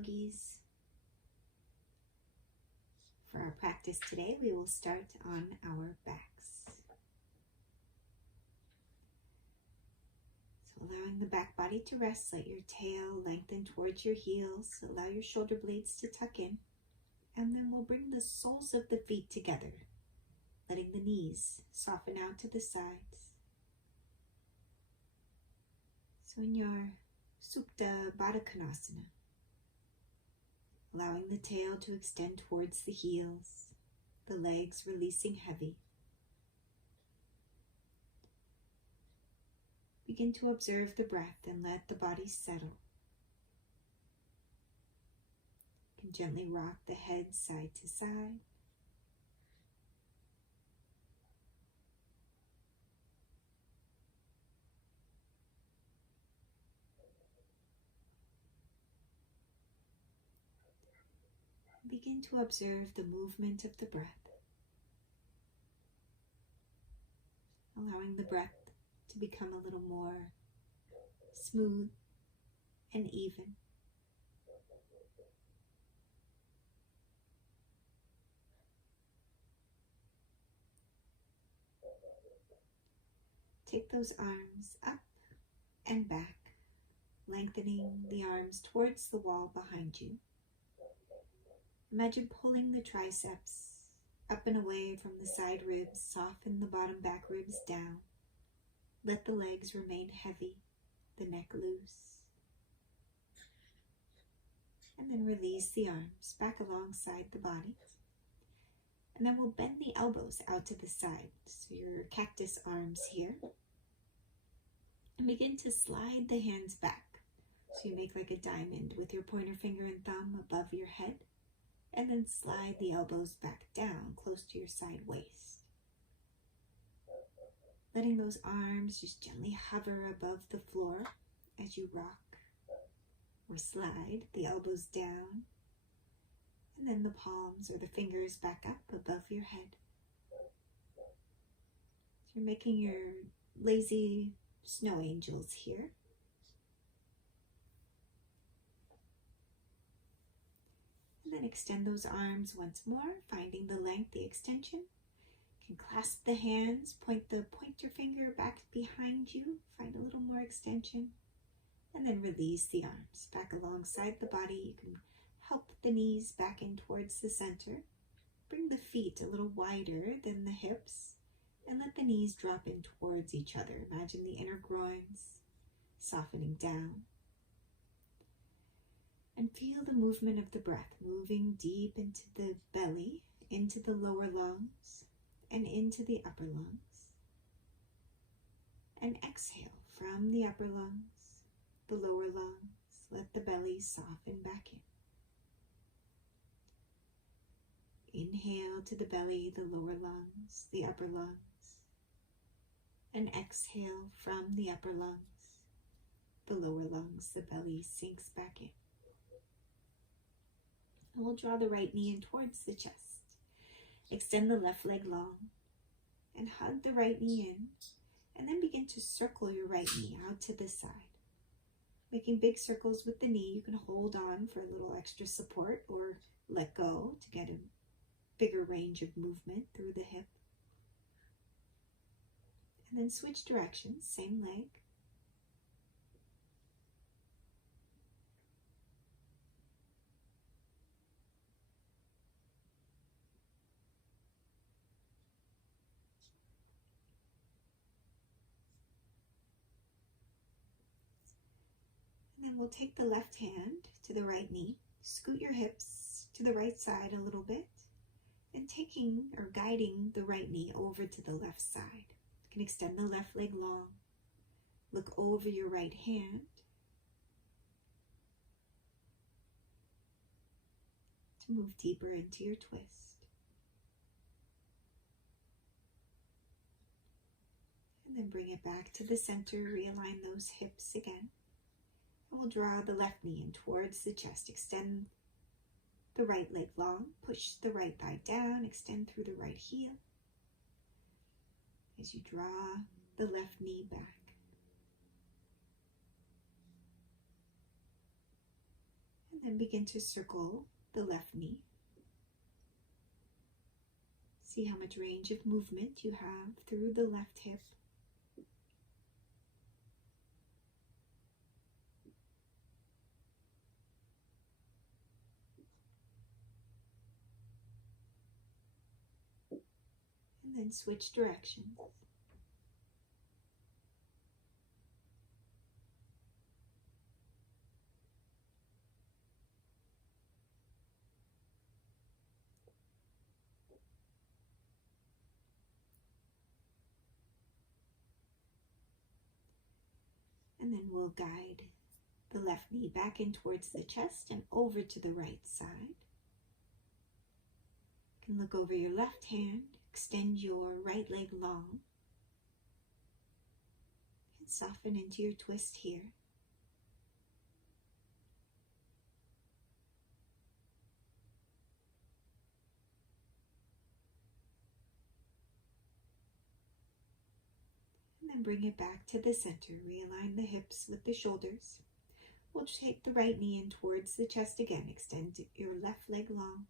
yogis. For our practice today, we will start on our backs. So allowing the back body to rest, let your tail lengthen towards your heels. Allow your shoulder blades to tuck in. And then we'll bring the soles of the feet together, letting the knees soften out to the sides. So in your Supta Baddha Konasana, allowing the tail to extend towards the heels, the legs releasing heavy. Begin to observe the breath and let the body settle. You can gently rock the head side to side. Begin to observe the movement of the breath, allowing the breath to become a little more smooth and even. Take those arms up and back, lengthening the arms towards the wall behind you. Imagine pulling the triceps up and away from the side ribs. Soften the bottom back ribs down. Let the legs remain heavy, the neck loose. And then release the arms back alongside the body. And then we'll bend the elbows out to the side. So your cactus arms here. And begin to slide the hands back. So you make like a diamond with your pointer finger and thumb above your head. And then slide the elbows back down close to your side waist. Letting those arms just gently hover above the floor as you rock or slide the elbows down. And then the palms or the fingers back up above your head. So you're making your lazy snow angels here. And then extend those arms once more, finding the length, the extension. You can clasp the hands, point the pointer finger back behind you, find a little more extension, and then release the arms back alongside the body. You can help the knees back in towards the center. Bring the feet a little wider than the hips, and let the knees drop in towards each other. Imagine the inner groins softening down. And feel the movement of the breath moving deep into the belly, into the lower lungs, and into the upper lungs. And exhale from the upper lungs, the lower lungs. Let the belly soften back in. Inhale to the belly, the lower lungs, the upper lungs. And exhale from the upper lungs, the lower lungs, the belly sinks back in. And we'll draw the right knee in towards the chest. Extend the left leg long and hug the right knee in. And then begin to circle your right knee out to the side. Making big circles with the knee. You can hold on for a little extra support or let go to get a bigger range of movement through the hip. And then switch directions, same leg. And then we'll take the left hand to the right knee, scoot your hips to the right side a little bit, and taking or guiding the right knee over to the left side. You can extend the left leg long, look over your right hand, to move deeper into your twist. And then bring it back to the center, realign those hips again. And we'll draw the left knee in towards the chest. Extend the right leg long, push the right thigh down, extend through the right heel. As you draw the left knee back. And then begin to circle the left knee. See how much range of movement you have through the left hip. And then switch directions. And then we'll guide the left knee back in towards the chest and over to the right side. You can look over your left hand, extend your right leg long, and soften into your twist here. And then bring it back to the center. Realign the hips with the shoulders. We'll take the right knee in towards the chest again. Extend your left leg long.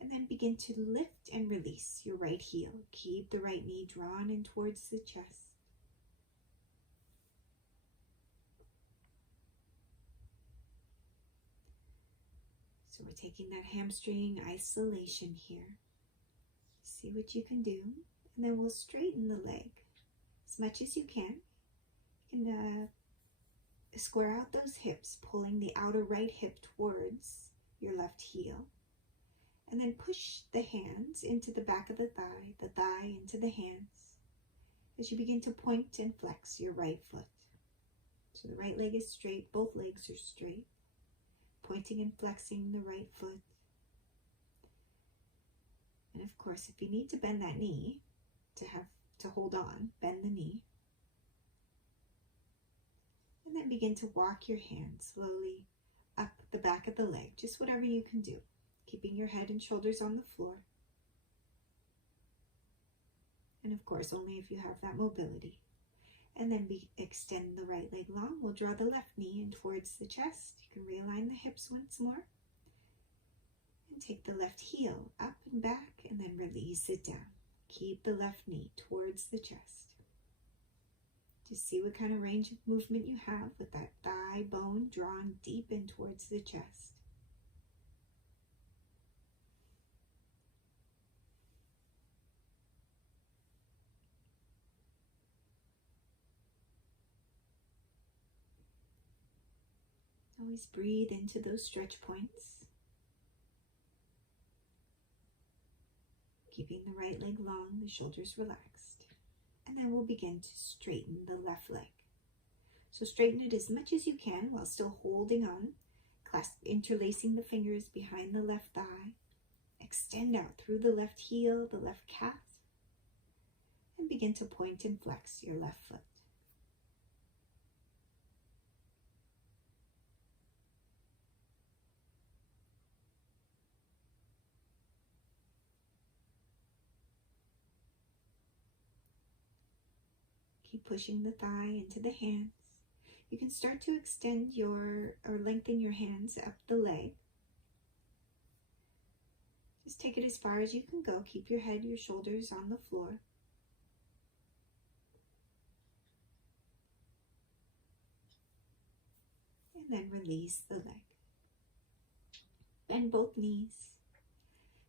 And then begin to lift and release your right heel. Keep the right knee drawn in towards the chest. So we're taking that hamstring isolation here. See what you can do. And then we'll straighten the leg as much as you can. You can square out those hips, pulling the outer right hip towards your left heel. And then push the hands into the back of the thigh into the hands, as you begin to point and flex your right foot. So the right leg is straight, both legs are straight, pointing and flexing the right foot. And of course, if you need to bend that knee to hold on, bend the knee. And then begin to walk your hands slowly up the back of the leg, just whatever you can do, keeping your head and shoulders on the floor. And of course, only if you have that mobility. And then extend the right leg long. We'll draw the left knee in towards the chest. You can realign the hips once more. And take the left heel up and back, and then release it down. Keep the left knee towards the chest. Just see what kind of range of movement you have with that thigh bone drawn deep in towards the chest. Always breathe into those stretch points. Keeping the right leg long, the shoulders relaxed. And then we'll begin to straighten the left leg. So straighten it as much as you can while still holding on, interlacing the fingers behind the left thigh. Extend out through the left heel, the left calf, and begin to point and flex your left foot. Keep pushing the thigh into the hands. You can start to extend or lengthen your hands up the leg. Just take it as far as you can go. Keep your head, your shoulders on the floor. And then release the leg. Bend both knees.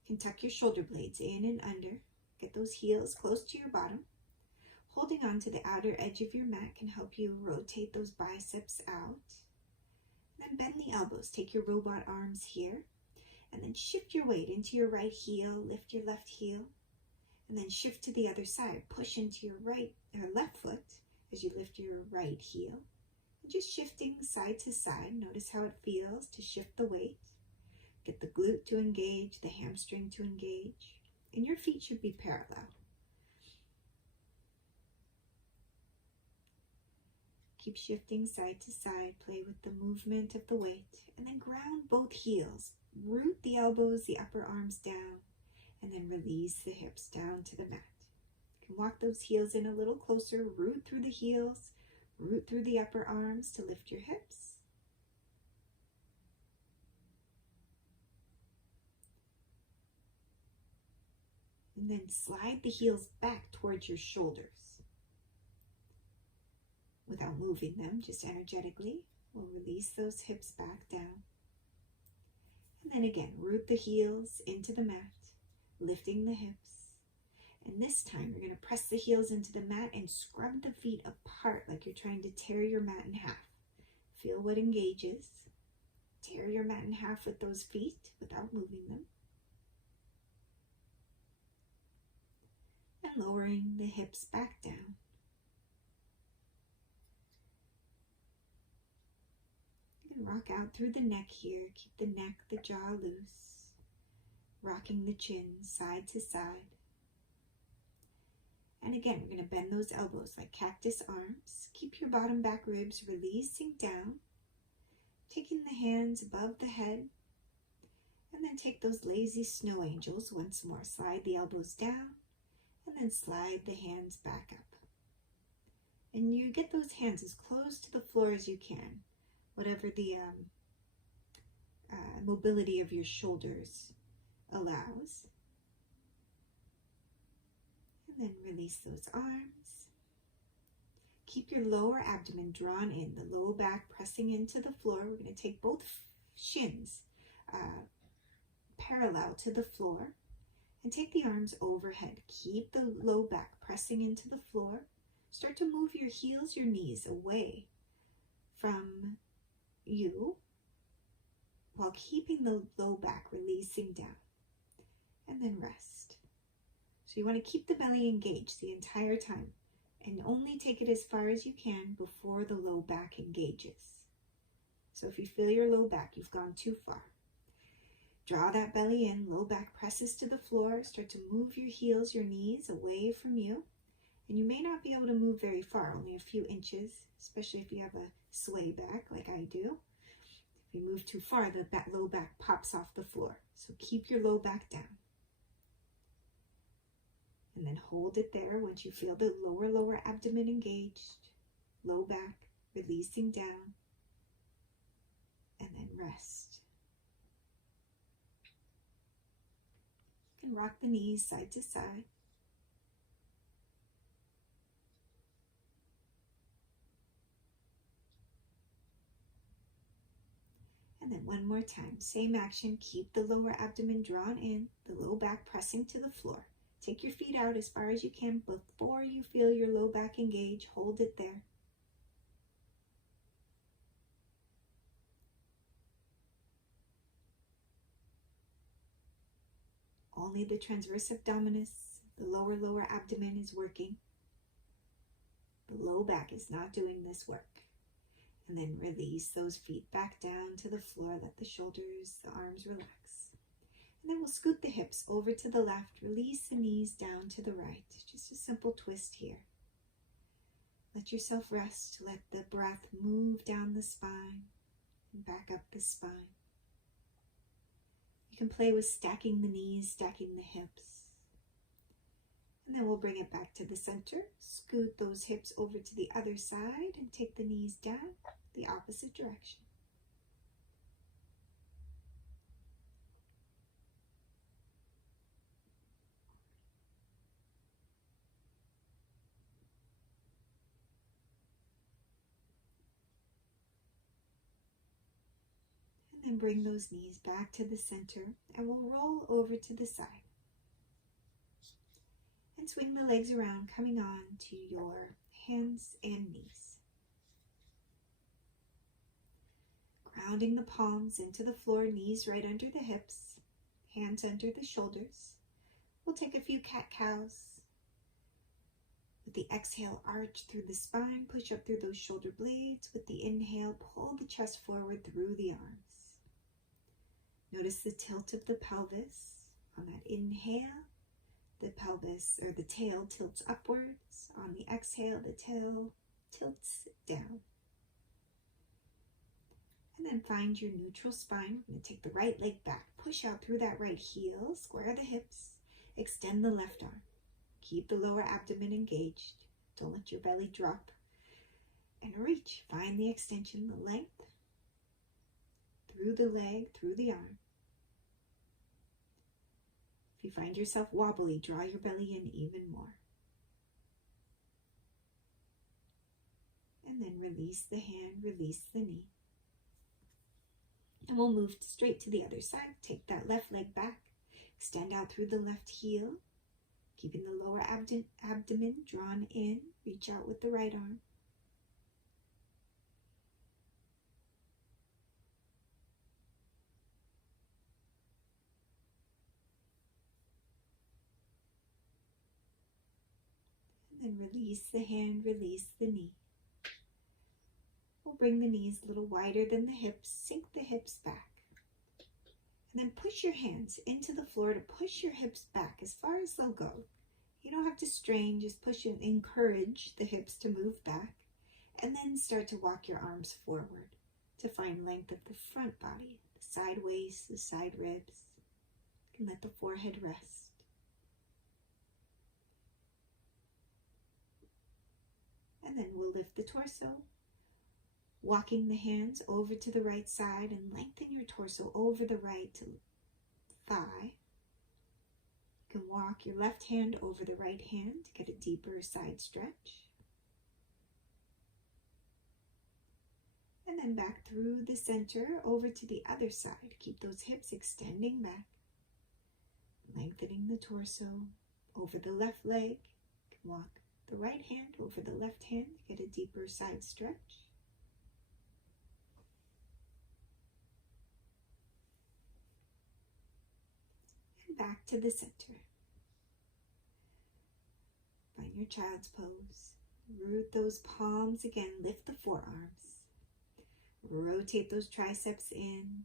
You can tuck your shoulder blades in and under. Get those heels close to your bottom. Holding on to the outer edge of your mat can help you rotate those biceps out. Then bend the elbows. Take your robot arms here. And then shift your weight into your right heel. Lift your left heel. And then shift to the other side. Push into your left foot as you lift your right heel. And just shifting side to side. Notice how it feels to shift the weight. Get the glute to engage, the hamstring to engage. And your feet should be parallel. Keep shifting side to side, play with the movement of the weight, and then ground both heels. Root the elbows, the upper arms down, and then release the hips down to the mat. You can walk those heels in a little closer, root through the heels, root through the upper arms to lift your hips. And then slide the heels back towards your shoulders. Without moving them, just energetically, we'll release those hips back down. And then again, root the heels into the mat, lifting the hips. And this time, you're going to press the heels into the mat and scrub the feet apart like you're trying to tear your mat in half. Feel what engages. Tear your mat in half with those feet without moving them. And lowering the hips back down. You can rock out through the neck here. Keep the neck, the jaw loose. Rocking the chin side to side. And again, we're going to bend those elbows like cactus arms. Keep your bottom back ribs releasing down. Taking the hands above the head. And then take those lazy snow angels once more. Slide the elbows down. And then slide the hands back up. And you get those hands as close to the floor as you can. Whatever the mobility of your shoulders allows. And then release those arms. Keep your lower abdomen drawn in, the low back pressing into the floor. We're going to take both shins parallel to the floor and take the arms overhead. Keep the low back pressing into the floor. Start to move your heels, your knees away from you while keeping the low back releasing down. And then rest. So you want to keep the belly engaged the entire time and only take it as far as you can before the low back engages. So if you feel your low back, you've gone too far. Draw that belly in, low back presses to the floor. Start to move your heels, your knees away from you. And you may not be able to move very far, only a few inches, especially if you have a sway back like I do. If you move too far, that low back pops off the floor. So keep your low back down. And then hold it there once you feel the lower abdomen engaged. Low back, releasing down. And then rest. You can rock the knees side to side. And then one more time, same action, keep the lower abdomen drawn in, the low back pressing to the floor. Take your feet out as far as you can before you feel your low back engage. Hold it there. Only the transverse abdominis, the lower abdomen is working. The low back is not doing this work. And then release those feet back down to the floor. Let the shoulders, the arms relax. And then we'll scoot the hips over to the left. Release the knees down to the right. Just a simple twist here. Let yourself rest. Let the breath move down the spine and back up the spine. You can play with stacking the knees, stacking the hips. And then we'll bring it back to the center. Scoot those hips over to the other side and take the knees down the opposite direction. And then bring those knees back to the center and we'll roll over to the side. And swing the legs around, coming on to your hands and knees. Grounding the palms into the floor, knees right under the hips, hands under the shoulders. We'll take a few cat-cows. With the exhale, arch through the spine, push up through those shoulder blades. With the inhale, pull the chest forward through the arms. Notice the tilt of the pelvis. On that inhale, the pelvis or the tail tilts upwards. On the exhale, the tail tilts down. And then find your neutral spine. We're going to take the right leg back. Push out through that right heel. Square the hips. Extend the left arm. Keep the lower abdomen engaged. Don't let your belly drop. And reach. Find the extension, the length. Through the leg, through the arm. If you find yourself wobbly, draw your belly in even more. And then release the hand, release the knee. And we'll move straight to the other side. Take that left leg back. Extend out through the left heel. Keeping the lower abdomen drawn in. Reach out with the right arm. And then release the hand, release the knee. We'll bring the knees a little wider than the hips, sink the hips back. And then push your hands into the floor to push your hips back as far as they'll go. You don't have to strain, just push and encourage the hips to move back. And then start to walk your arms forward to find length of the front body, the side waist, the side ribs. You can let the forehead rest. And then we'll lift the torso, walking the hands over to the right side and lengthen your torso over the right thigh. You can walk your left hand over the right hand to get a deeper side stretch. And then back through the center over to the other side. Keep those hips extending back, lengthening the torso over the left leg. You can walk the right hand over the left hand to get a deeper side stretch. And back to the center. Find your child's pose. Root those palms again. Lift the forearms. Rotate those triceps in.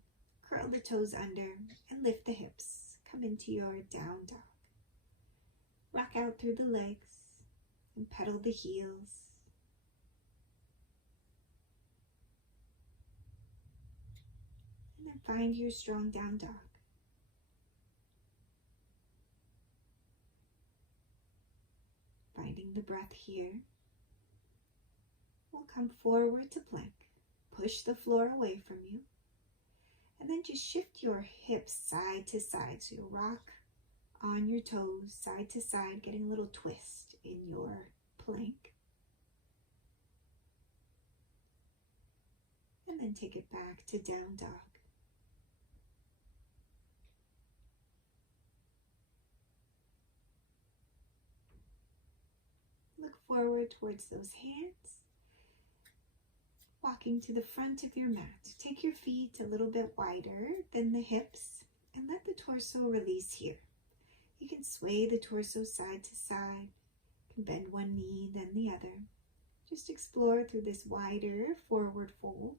Curl the toes under and lift the hips. Come into your down dog. Rock out through the legs. And pedal the heels. And then find your strong down dog. Finding the breath here. We'll come forward to plank. Push the floor away from you. And then just shift your hips side to side. So you'll rock on your toes, side to side, getting a little twist in your plank. And then take it back to down dog. Look forward towards those hands. Walking to the front of your mat. Take your feet a little bit wider than the hips and let the torso release here. You can sway the torso side to side. You can bend one knee, then the other. Just explore through this wider forward fold.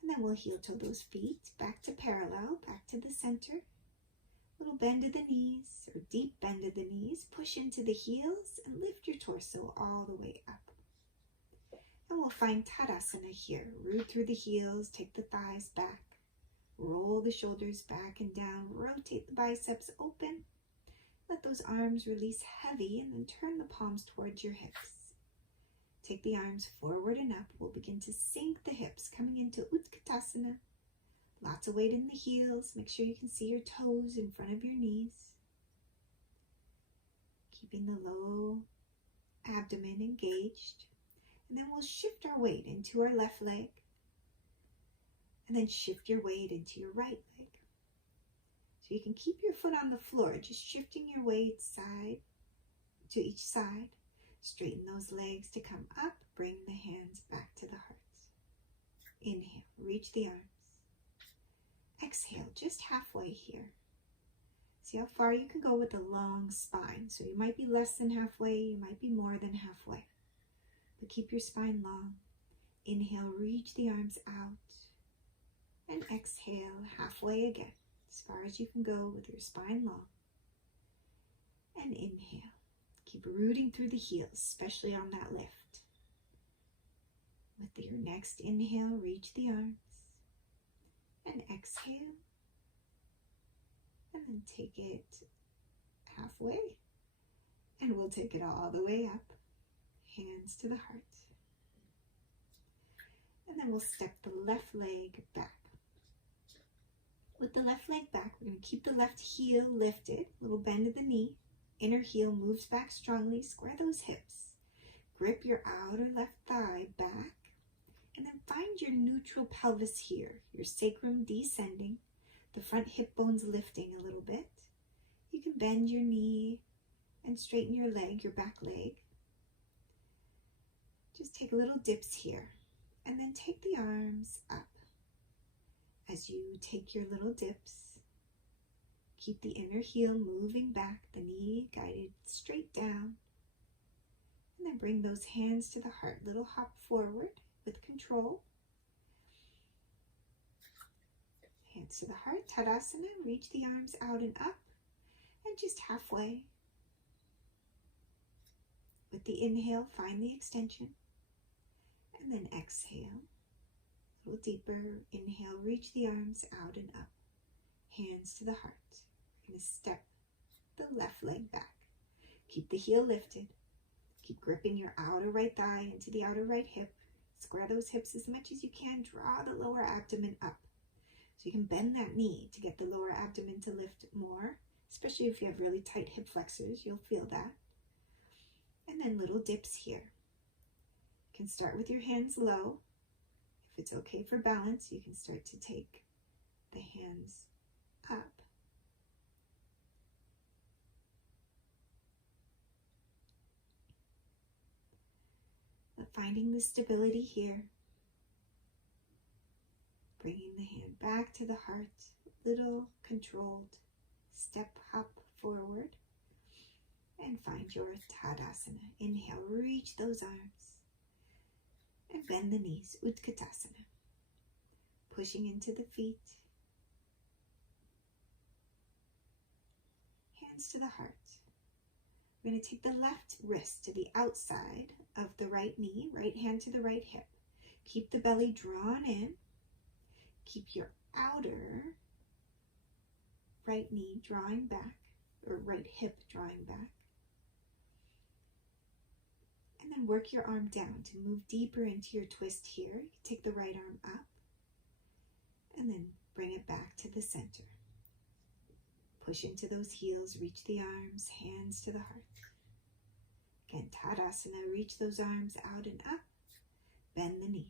And then we'll heel toe those feet back to parallel, back to the center. Little bend of the knees or deep bend of the knees. Push into the heels and lift your torso all the way up. And we'll find Tadasana here. Root through the heels, take the thighs back. Roll the shoulders back and down. Rotate the biceps open. Let those arms release heavy and then turn the palms towards your hips. Take the arms forward and up. We'll begin to sink the hips, coming into Utkatasana. Lots of weight in the heels. Make sure you can see your toes in front of your knees. Keeping the low abdomen engaged. And then we'll shift our weight into our left leg. And then shift your weight into your right leg. So you can keep your foot on the floor, just shifting your weight side to each side. Straighten those legs to come up. Bring the hands back to the heart. Inhale, reach the arms. Exhale, just halfway here. See how far you can go with a long spine. So you might be less than halfway, you might be more than halfway. But keep your spine long. Inhale, reach the arms out. And exhale, halfway again. As far as you can go with your spine long. And inhale. Keep rooting through the heels, especially on that lift. With your next inhale, reach the arms. And exhale. And then take it halfway. And we'll take it all the way up. Hands to the heart. And then we'll step the left leg back. With the left leg back, we're going to keep the left heel lifted, little bend of the knee. Inner heel moves back strongly, square those hips. Grip your outer left thigh back, and then find your neutral pelvis here, your sacrum descending, the front hip bones lifting a little bit. You can bend your knee and straighten your leg, your back leg. Just take little dips here, and then take the arms up. As you take your little dips, keep the inner heel moving back, the knee guided straight down. And then bring those hands to the heart. Little hop forward with control. Hands to the heart, Tadasana. Reach the arms out and up, and just halfway. With the inhale, find the extension. And then exhale. A little deeper. Inhale, reach the arms out and up. Hands to the heart. We're going to step the left leg back. Keep the heel lifted. Keep gripping your outer right thigh into the outer right hip. Square those hips as much as you can. Draw the lower abdomen up. So you can bend that knee to get the lower abdomen to lift more. Especially if you have really tight hip flexors, you'll feel that. And then little dips here. You can start with your hands low. If it's okay for balance, you can start to take the hands up. But finding the stability here. Bringing the hand back to the heart. Little controlled step hop forward. And find your Tadasana. Inhale, reach those arms. And bend the knees, Utkatasana. Pushing into the feet. Hands to the heart. We're going to take the left wrist to the outside of the right knee, right hand to the right hip. Keep the belly drawn in. Keep your outer right knee drawing back, or right hip drawing back. And then work your arm down to move deeper into your twist here. You can take the right arm up and then bring it back to the center. Push into those heels, reach the arms, hands to the heart. Again, Tadasana, reach those arms out and up, bend the knees.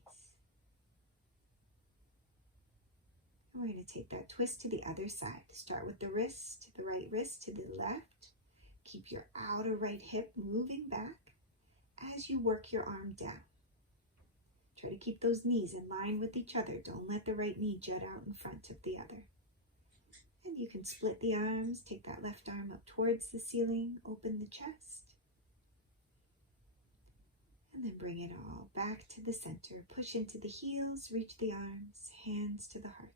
And we're going to take that twist to the other side. Start with the wrist, the right wrist to the left. Keep your outer right hip moving back as you work your arm down. Try to keep those knees in line with each other. Don't let the right knee jut out in front of the other. And you can split the arms, take that left arm up towards the ceiling, open the chest. And then bring it all back to the center. Push into the heels, reach the arms, hands to the heart.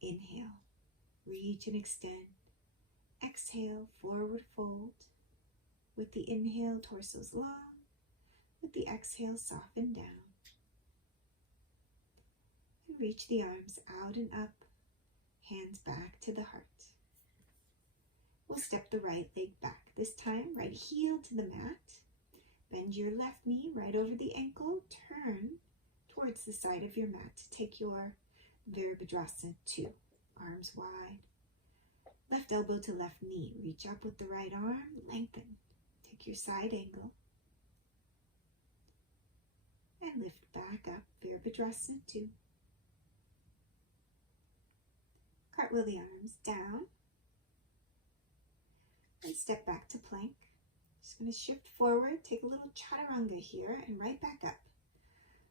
Inhale, reach and extend. Exhale, forward fold. With the inhale, torso's long. With the exhale, soften down. And reach the arms out and up, hands back to the heart. We'll step the right leg back. This time, right heel to the mat. Bend your left knee right over the ankle. Turn towards the side of your mat to take your Virabhadrasana 2. Arms wide. Left elbow to left knee. Reach up with the right arm. Lengthen. Take your side angle. And lift back up. Virabhadrasana 2. Cartwheel the arms down. And step back to plank. Just going to shift forward, take a little chaturanga here, and right back up.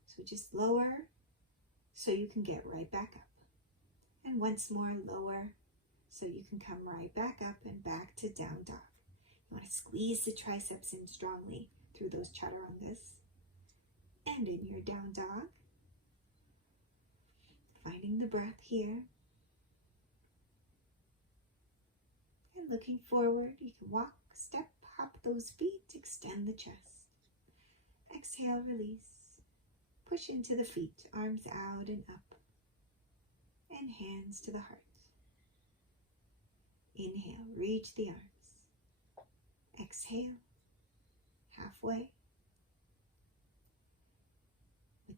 So just lower so you can get right back up. And once more, lower so you can come right back up and back to down dog. You want to squeeze the triceps in strongly through those chaturangas. And in your down dog. Finding the breath here. And looking forward, you can walk, step, hop those feet, extend the chest. Exhale, release. Push into the feet, arms out and up. And hands to the heart. Inhale, reach the arms. Exhale, halfway.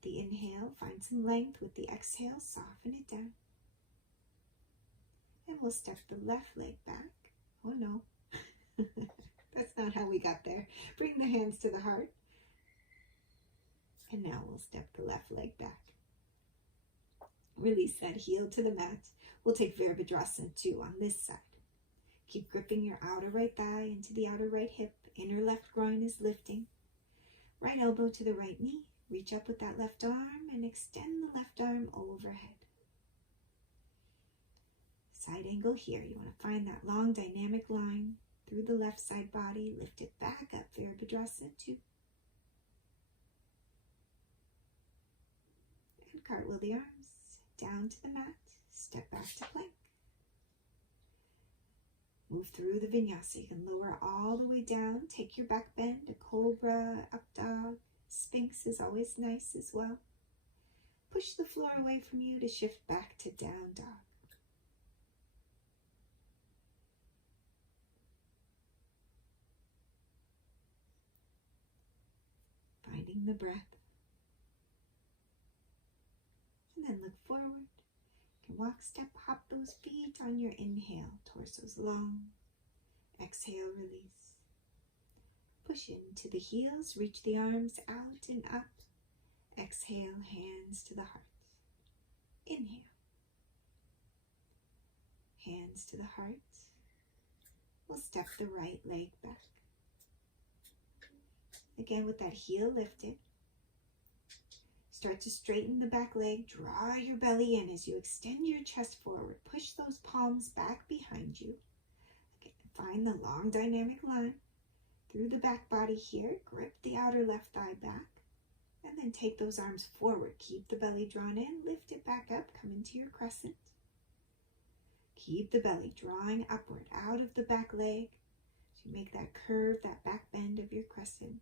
the inhale, find some length. With the exhale, soften it down. And we'll step the left leg back. Oh no, that's not how we got there. Bring the hands to the heart. And now we'll step the left leg back. Release that heel to the mat. We'll take Virabhadrasana 2 on this side. Keep gripping your outer right thigh into the outer right hip. Inner left groin is lifting. Right elbow to the right knee. Reach up with that left arm and extend the left arm overhead. Side angle here. You want to find that long dynamic line through the left side body. Lift it back up. Virabhadrasana 2. And cartwheel the arms down to the mat. Step back to plank. Move through the vinyasa. You can lower all the way down. Take your back bend, a cobra, up dog. Sphinx is always nice as well. Push the floor away from you to shift back to down dog. Finding the breath. And then look forward. You can walk, step, hop those feet on your inhale. Torso's long. Exhale, release. Push into the heels. Reach the arms out and up. Exhale, hands to the heart. Inhale. Hands to the heart. We'll step the right leg back. Again with that heel lifted. Start to straighten the back leg. Draw your belly in as you extend your chest forward. Push those palms back behind you. Again, find the long dynamic line through the back body here. Grip the outer left thigh back. And then take those arms forward. Keep the belly drawn in. Lift it back up. Come into your crescent. Keep the belly drawing upward out of the back leg. So you make that curve, that back bend of your crescent.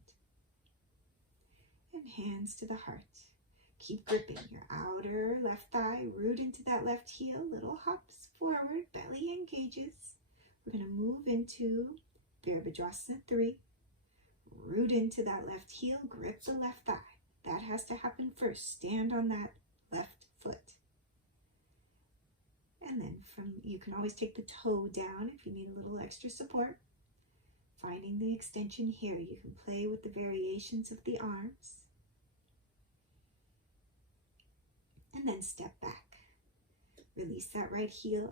And hands to the heart. Keep gripping your outer left thigh. Root into that left heel. Little hops forward. Belly engages. We're going to move into Virabhadrasana 3. Root into that left heel. Grip the left thigh. That has to happen first. Stand on that left foot. And then you can always take the toe down if you need a little extra support. Finding the extension here. You can play with the variations of the arms. And then step back. Release that right heel,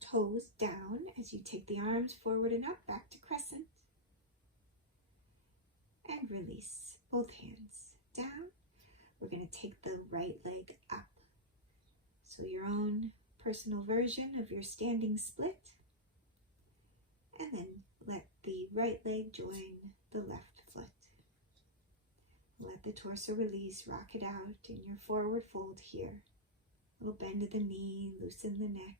toes down as you take the arms forward and up, back to crescent. And release both hands down. We're going to take the right leg up. So your own personal version of your standing split. And then let the right leg join the left foot. Let the torso release, rock it out in your forward fold here. A little bend of the knee, loosen the neck.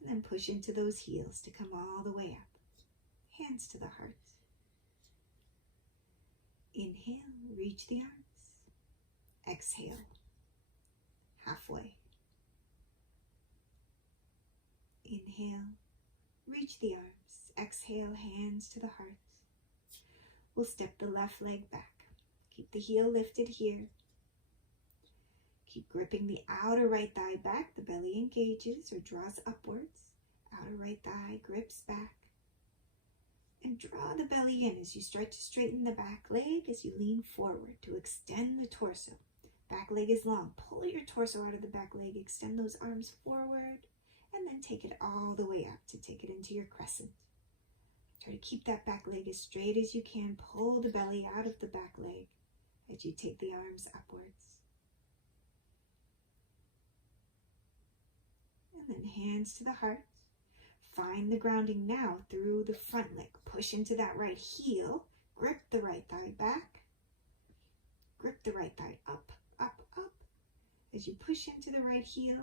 And then push into those heels to come all the way up. Hands to the heart. Inhale, reach the arms. Exhale, halfway. Inhale, reach the arms. Exhale, hands to the heart. We'll step the left leg back. Keep the heel lifted here. Keep gripping the outer right thigh back. The belly engages or draws upwards. Outer right thigh grips back. And draw the belly in as you start to straighten the back leg as you lean forward to extend the torso. Back leg is long. Pull your torso out of the back leg. Extend those arms forward. And then take it all the way up to take it into your crescent. Try to keep that back leg as straight as you can. Pull the belly out of the back leg as you take the arms upwards. And then hands to the heart. Find the grounding now through the front leg. Push into that right heel. Grip the right thigh back. Grip the right thigh up, up, up. As you push into the right heel.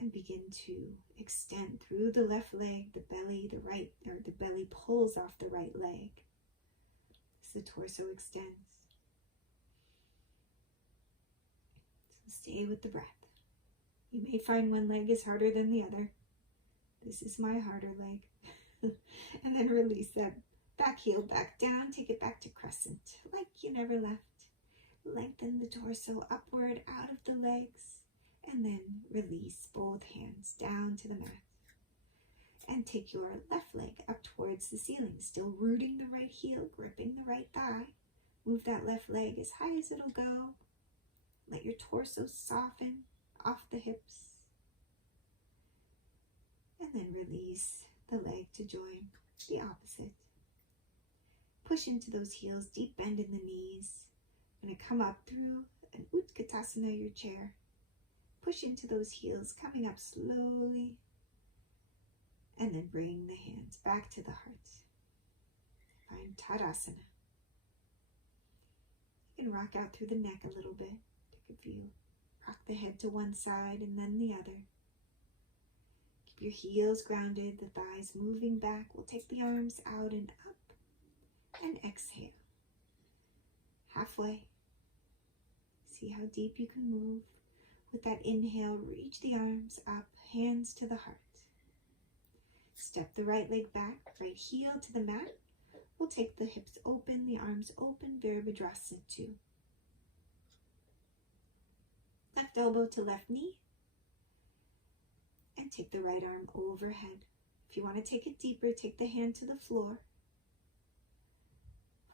And begin to extend through the left leg, the belly, the belly pulls off the right leg as the torso extends. So stay with the breath. You may find one leg is harder than the other. This is my harder leg. And then release that Back heel back down, take it back to crescent, like you never left. Lengthen the torso upward out of the legs, and then release both hands down to the mat. And take your left leg up towards the ceiling, still rooting the right heel, gripping the right thigh. Move that left leg as high as it'll go. Let your torso soften off the hips. And then release the leg to join the opposite. Push into those heels, deep bend in the knees. I'm going to come up through an Utkatasana, your chair. Push into those heels, coming up slowly. And then bring the hands back to the heart. Find Tadasana. You can rock out through the neck a little bit. Take a few. Rock the head to one side and then the other. Keep your heels grounded, the thighs moving back. We'll take the arms out and up. And exhale. Halfway. See how deep you can move. With that inhale, reach the arms up, hands to the heart. Step the right leg back, right heel to the mat. We'll take the hips open, the arms open, Virabhadrasana 2. Left elbow to left knee. And take the right arm overhead. If you want to take it deeper, take the hand to the floor.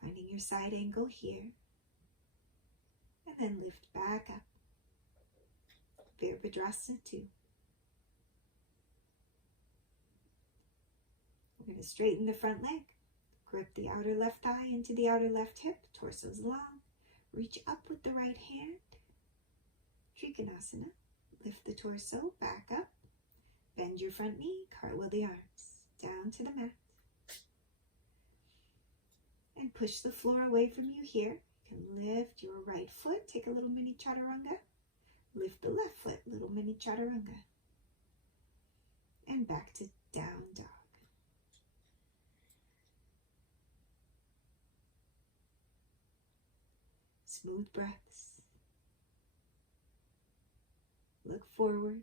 Finding your side angle here. And then lift back up. Virabhadrasana 2. We're going to straighten the front leg. Grip the outer left thigh into the outer left hip. Torso's long. Reach up with the right hand. Trikonasana. Lift the torso back up. Bend your front knee. Cartwheel the arms down to the mat. And push the floor away from you here. You can lift your right foot. Take a little mini chaturanga. Lift the left foot. Little mini chaturanga. And back to down dog. Smooth breaths. Look forward.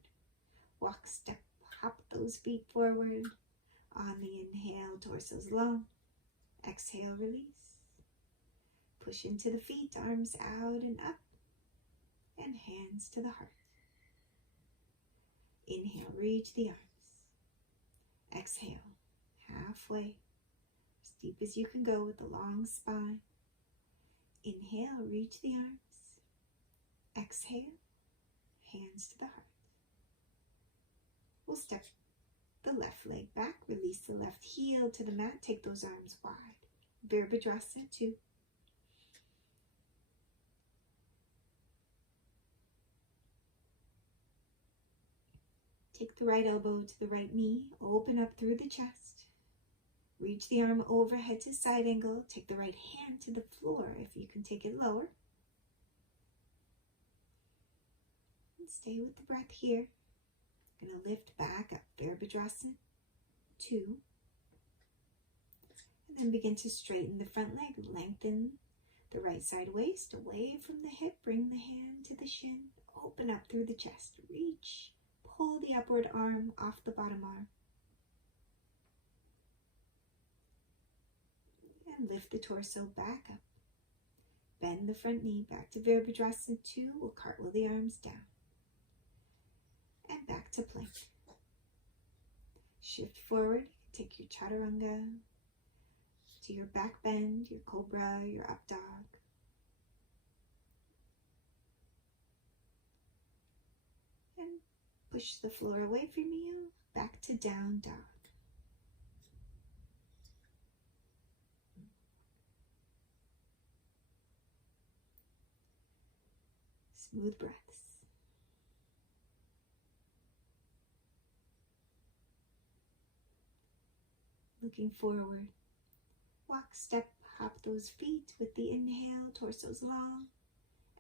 Walk, step, hop those feet forward. On the inhale, torso's long. Exhale, release. Push into the feet, arms out and up. And hands to the heart. Inhale, reach the arms. Exhale, halfway. As deep as you can go with the long spine. Inhale, reach the arms. Exhale, hands to the heart. We'll step the left leg back, release the left heel to the mat, take those arms wide. Virabhadrasana 2. Take the right elbow to the right knee, open up through the chest. Reach the arm overhead to side angle. Take the right hand to the floor if you can take it lower. And stay with the breath here. I'm going to lift back up, Virabhadrasana 2. And then begin to straighten the front leg. Lengthen the right side waist away from the hip. Bring the hand to the shin. Open up through the chest. Reach. Pull the upward arm off the bottom arm. And lift the torso back up. Bend the front knee back to Virabhadrasana 2. We'll cartwheel the arms down. And back to plank. Shift forward. Take your chaturanga to your back bend, your cobra, your up dog. And push the floor away from you. Back to down dog. Smooth breaths. Looking forward. Walk, step, hop those feet with the inhale, torso's long.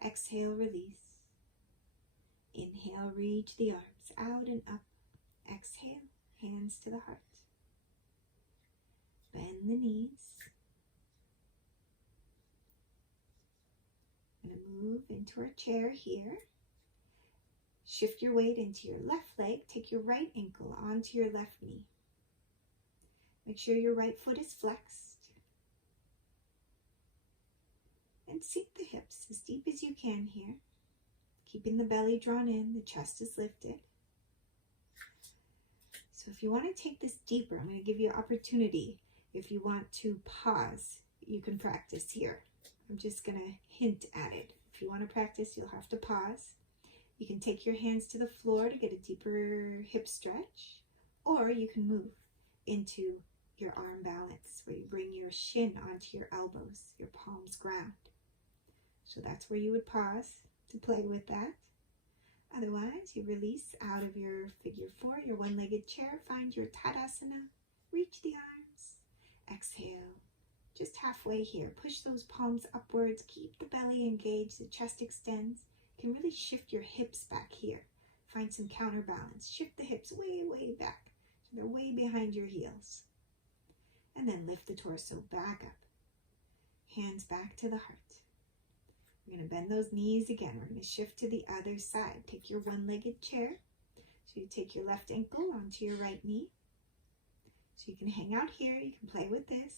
Exhale, release. Inhale, reach the arms out and up. Exhale, hands to the heart. Bend the knees. I'm going to move into our chair here. Shift your weight into your left leg. Take your right ankle onto your left knee. Make sure your right foot is flexed. And sink the hips as deep as you can here. Keeping the belly drawn in, the chest is lifted. So if you want to take this deeper, I'm going to give you an opportunity. If you want to pause, you can practice here. I'm just going to hint at it. If you want to practice, you'll have to pause. You can take your hands to the floor to get a deeper hip stretch, or you can move into your arm balance where you bring your shin onto your elbows, your palms ground. So that's where you would pause to play with that. Otherwise, you release out of your figure four, your one-legged chair, find your Tadasana, reach the arms, exhale, just halfway here. Push those palms upwards, keep the belly engaged, the chest extends. You can really shift your hips back here. Find some counterbalance. Shift the hips way, way back, so they're way behind your heels. And then lift the torso back up. Hands back to the heart. We're going to bend those knees again. We're going to shift to the other side. Take your one-legged chair. So you take your left ankle onto your right knee. So you can hang out here. You can play with this.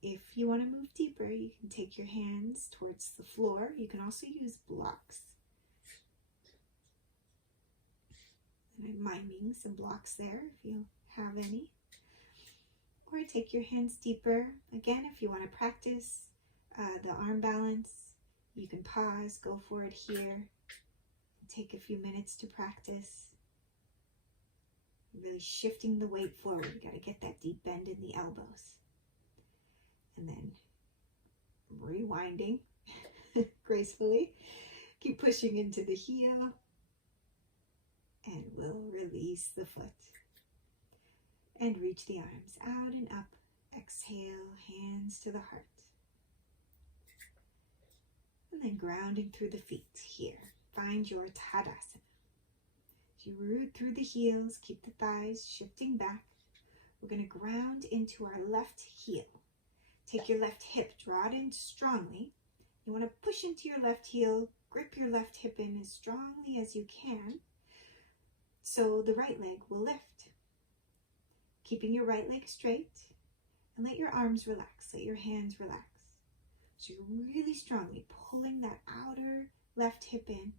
If you want to move deeper, you can take your hands towards the floor. You can also use blocks. And I'm miming some blocks there if you have any. Or take your hands deeper. Again, if you want to practice the arm balance, you can pause, go for it here. Take a few minutes to practice. Really shifting the weight forward. You got to get that deep bend in the elbows. And then rewinding gracefully. Keep pushing into the heel. And we'll release the foot. And reach the arms out and up. Exhale, hands to the heart. And then grounding through the feet here. Find your Tadasana. As you root through the heels, keep the thighs shifting back. We're going to ground into our left heel. Take your left hip, draw it in strongly. You want to push into your left heel, grip your left hip in as strongly as you can, so the right leg will lift. Keeping your right leg straight, and let your arms relax, let your hands relax. So you're really strongly pulling that outer left hip in,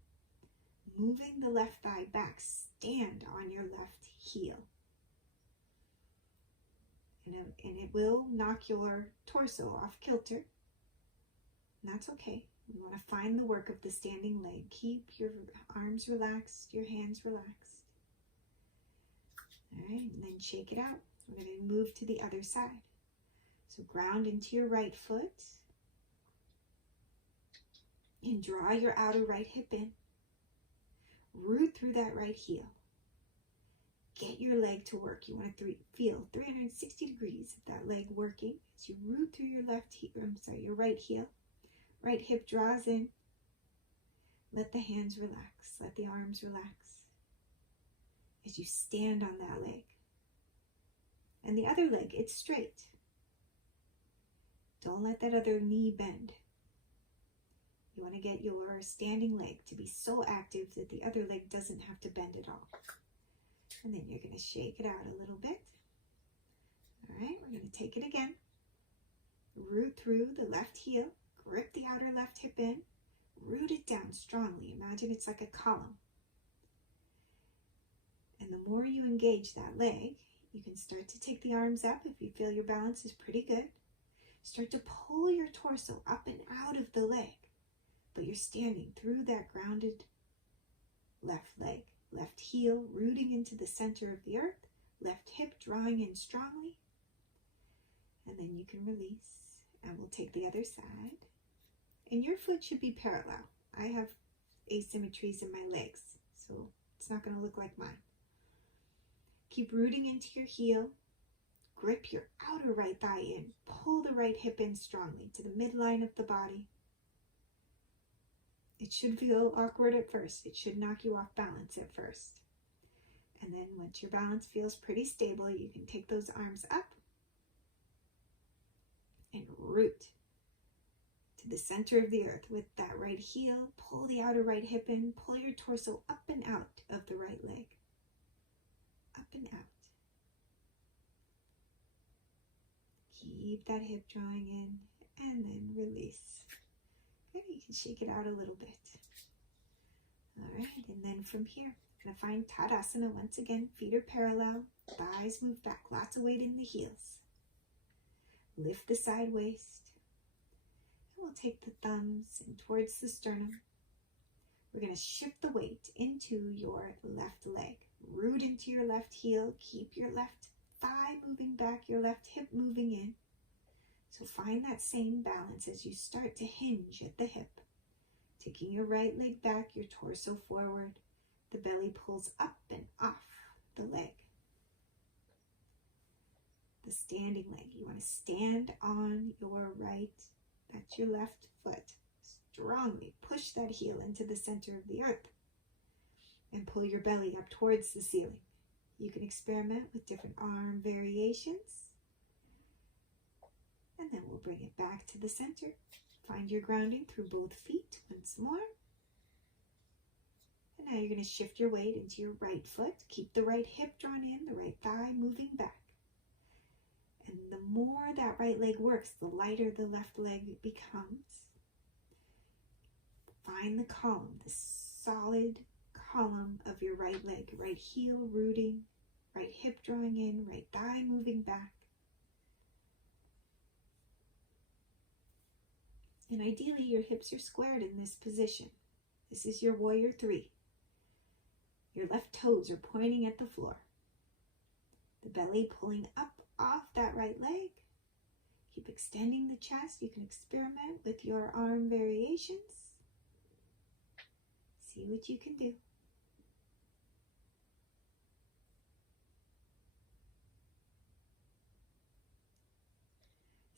moving the left thigh back, stand on your left heel. And it will knock your torso off kilter. And that's okay. You want to find the work of the standing leg. Keep your arms relaxed, your hands relaxed. All right, and then shake it out. We're going to move to the other side. So ground into your right foot. And draw your outer right hip in. Root through that right heel. Get your leg to work. You want to feel 360 degrees of that leg working as you root through your your right heel. Right hip draws in. Let the hands relax. Let the arms relax as you stand on that leg. And the other leg, it's straight. Don't let that other knee bend. You want to get your standing leg to be so active that the other leg doesn't have to bend at all. And then you're going to shake it out a little bit. All right, we're going to take it again. Root through the left heel. Grip the outer left hip in. Root it down strongly. Imagine it's like a column. And the more you engage that leg, you can start to take the arms up if you feel your balance is pretty good. Start to pull your torso up and out of the leg. But you're standing through that grounded left leg. Left heel rooting into the center of the earth. Left hip drawing in strongly. And then you can release. And we'll take the other side. And your foot should be parallel. I have asymmetries in my legs, so it's not going to look like mine. Keep rooting into your heel. Grip your outer right thigh in. Pull the right hip in strongly to the midline of the body. It should feel awkward at first. It should knock you off balance at first. And then once your balance feels pretty stable, you can take those arms up and root to the center of the earth with that right heel. Pull the outer right hip in. Pull your torso up and out of the right leg. Up and out. Keep that hip drawing in and then release. Okay, you can shake it out a little bit. All right, and then from here, I'm gonna find Tadasana once again. Feet are parallel, thighs move back, lots of weight in the heels. Lift the side waist. And we'll take the thumbs in towards the sternum. We're gonna shift the weight into your left leg. Root into your left heel. Keep your left thigh moving back, your left hip moving in. So find that same balance as you start to hinge at the hip. Taking your right leg back, your torso forward. The belly pulls up and off the leg. The standing leg. You want to stand on your right, that's your left foot. Strongly push that heel into the center of the earth and pull your belly up towards the ceiling. You can experiment with different arm variations. And then we'll bring it back to the center. Find your grounding through both feet once more. And now you're going to shift your weight into your right foot. Keep the right hip drawn in, the right thigh moving back. And the more that right leg works, the lighter the left leg becomes. Find the column, the solid column of your right leg. Right heel rooting, right hip drawing in, right thigh moving back. And ideally, your hips are squared in this position. This is your warrior 3. Your left toes are pointing at the floor. The belly pulling up off that right leg. Keep extending the chest. You can experiment with your arm variations. See what you can do.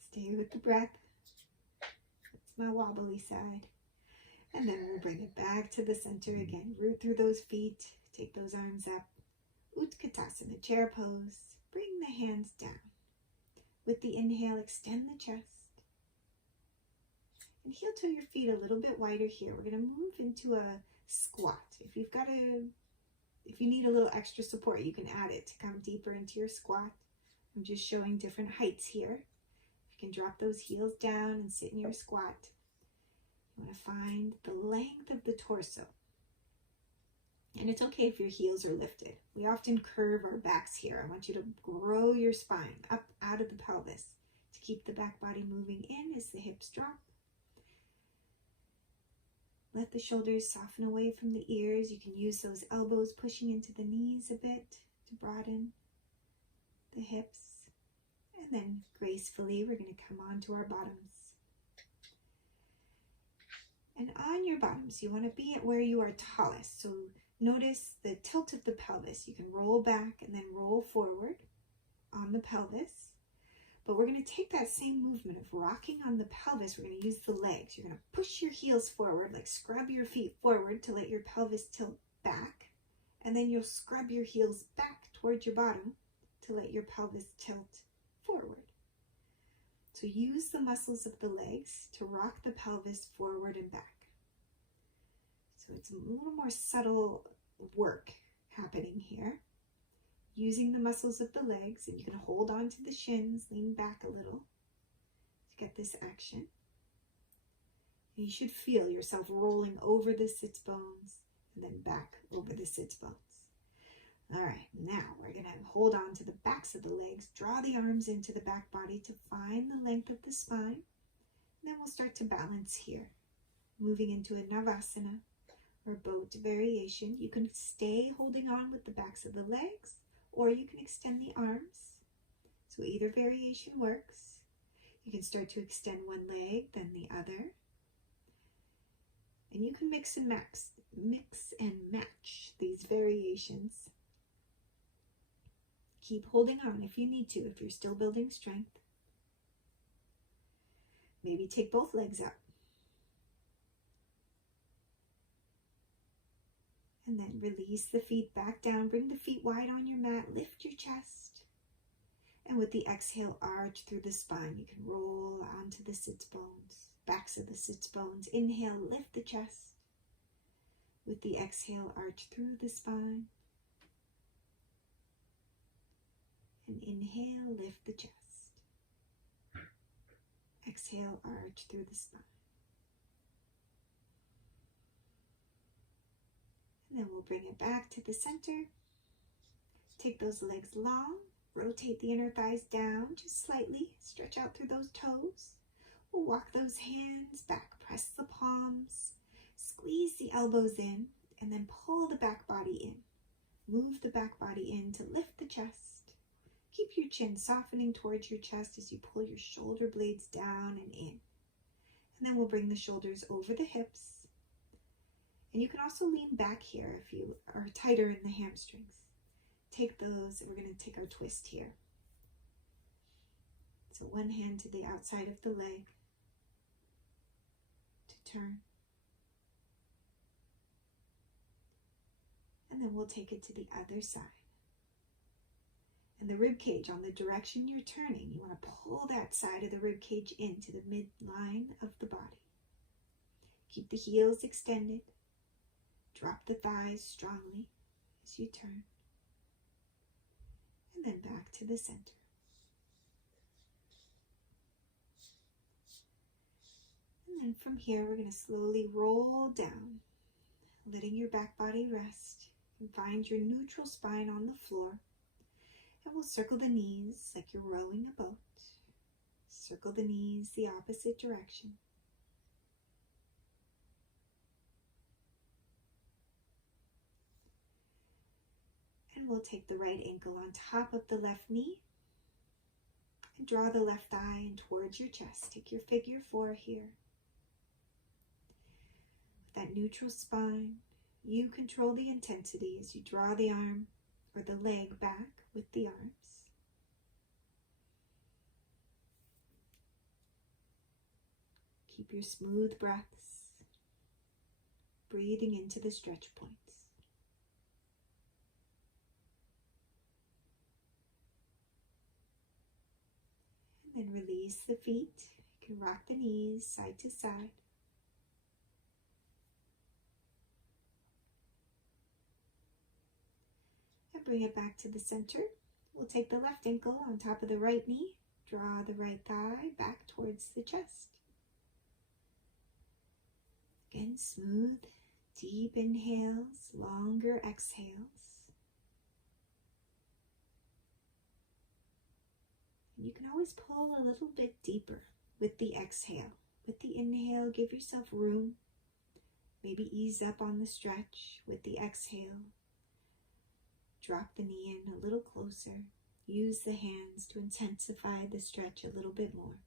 Stay with the breath. My wobbly side. And then we'll bring it back to the center again. Root through those feet. Take those arms up. Utkatasana, chair pose. Bring the hands down. With the inhale, extend the chest. And heel toe your feet a little bit wider here. We're going to move into a squat. If you need a little extra support, you can add it to come deeper into your squat. I'm just showing different heights here. You can drop those heels down and sit in your squat. You want to find the length of the torso. And it's okay if your heels are lifted. We often curve our backs here. I want you to grow your spine up out of the pelvis to keep the back body moving in as the hips drop. Let the shoulders soften away from the ears. You can use those elbows pushing into the knees a bit to broaden the hips. And then gracefully, we're going to come onto our bottoms. And on your bottoms, you want to be at where you are tallest. So notice the tilt of the pelvis. You can roll back and then roll forward on the pelvis. But we're going to take that same movement of rocking on the pelvis. We're going to use the legs. You're going to push your heels forward, like scrub your feet forward to let your pelvis tilt back. And then you'll scrub your heels back towards your bottom to let your pelvis tilt forward. So use the muscles of the legs to rock the pelvis forward and back. So it's a little more subtle work happening here. Using the muscles of the legs, and you can hold on to the shins, lean back a little to get this action. And you should feel yourself rolling over the sits bones and then back over the sits bones. All right, now we're going to hold on to the backs of the legs, draw the arms into the back body to find the length of the spine. And then we'll start to balance here, moving into a Navasana or boat variation. You can stay holding on with the backs of the legs, or you can extend the arms. So either variation works. You can start to extend one leg, then the other. And you can mix and match these variations. Keep holding on if you need to, if you're still building strength. Maybe take both legs up. And then release the feet back down. Bring the feet wide on your mat. Lift your chest. And with the exhale, arch through the spine. You can roll onto the sits bones, backs of the sits bones. Inhale, lift the chest. With the exhale, arch through the spine. And inhale, lift the chest. exhale, arch through the spine. And then we'll bring it back to the center. Take those legs long. Rotate the inner thighs down just slightly. Stretch out through those toes. We'll walk those hands back. Press the palms. Squeeze the elbows in. And then pull the back body in. Move the back body in to lift the chest. Keep your chin softening towards your chest as you pull your shoulder blades down and in. And then we'll bring the shoulders over the hips. And you can also lean back here if you are tighter in the hamstrings. Take those, and we're going to take our twist here. So one hand to the outside of the leg to turn. And then we'll take it to the other side. And the rib cage on the direction you're turning, you want to pull that side of the rib cage into the midline of the body. Keep the heels extended. Drop the thighs strongly as you turn. And then back to the center. And then from here, we're going to slowly roll down, letting your back body rest. And find your neutral spine on the floor. And we'll circle the knees like you're rowing a boat. Circle the knees the opposite direction. And we'll take the right ankle on top of the left knee. And draw the left thigh in towards your chest. Take your figure 4 here. With that neutral spine, you control the intensity as you draw the arm or the leg back with the arms. Keep your smooth breaths, breathing into the stretch points. And then release the feet. You can rock the knees side to side. Bring it back to the center. We'll take the left ankle on top of the right knee. Draw the right thigh back towards the chest. Again, smooth, deep inhales, longer exhales. And you can always pull a little bit deeper with the exhale. With the inhale, give yourself room. Maybe ease up on the stretch with the exhale. Drop the knee in a little closer. Use the hands to intensify the stretch a little bit more.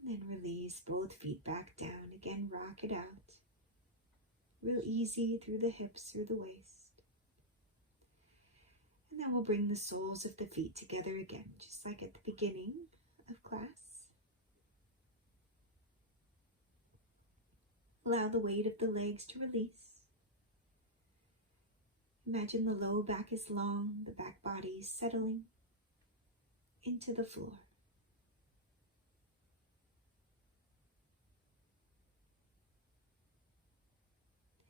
And then release both feet back down. Again, rock it out. Real easy through the hips, through the waist. And then we'll bring the soles of the feet together again, just like at the beginning of class. Allow the weight of the legs to release. Imagine the low back is long, the back body is settling into the floor.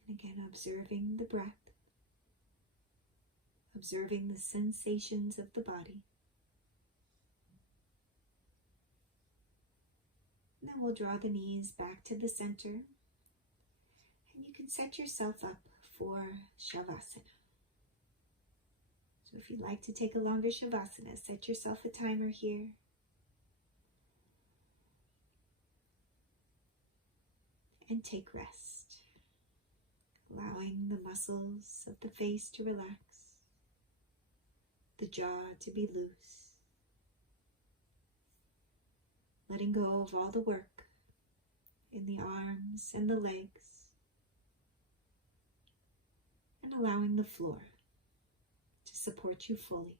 And again, observing the breath, observing the sensations of the body. And then we'll draw the knees back to the center. And you can set yourself up for Shavasana. So if you'd like to take a longer Shavasana, set yourself a timer here. And take rest, allowing the muscles of the face to relax, the jaw to be loose, letting go of all the work in the arms and the legs, and allowing the floor to support you fully.